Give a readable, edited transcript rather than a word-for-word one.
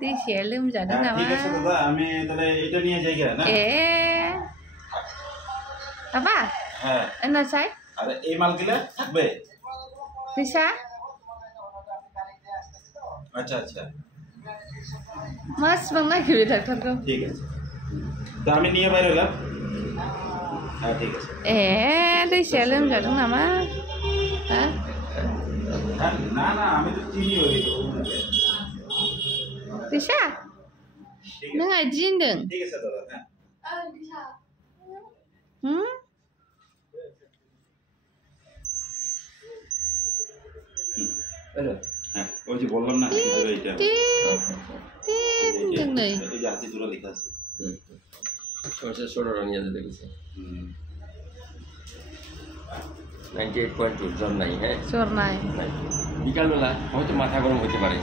দিছে লোমজাদों নামা ঠিক আছে দাদা আমি তাহলে এটা নিয়ে যাই না বাবা হ্যাঁ এনো চাই আরে এই মালগুলা থাকবে দিশা আচ্ছা আচ্ছা মাছ বাংলা খেয়ে ডাক্তারকে ঠিক আছে তো আমি নিয়ে বাইরে হলাম হ্যাঁ ঠিক আছে দিছে লোমজাদों নামা হ্যাঁ না না আমি তো চিনি ওই দিশা नों आइदिनदों ঠিক আছে দাদা হ্যাঁ दिशा হ্যাঁ ওই যে বললাম না এইটা এই যে হাতি জোড়া লেখা আছে সরষে ষোলোটা নিয়ে যেতে গেছে 98.2 জ্বর নাই হ্যাঁ জ্বর নাই বিকালবেলা হয়তো মাথা গরম হতে পারে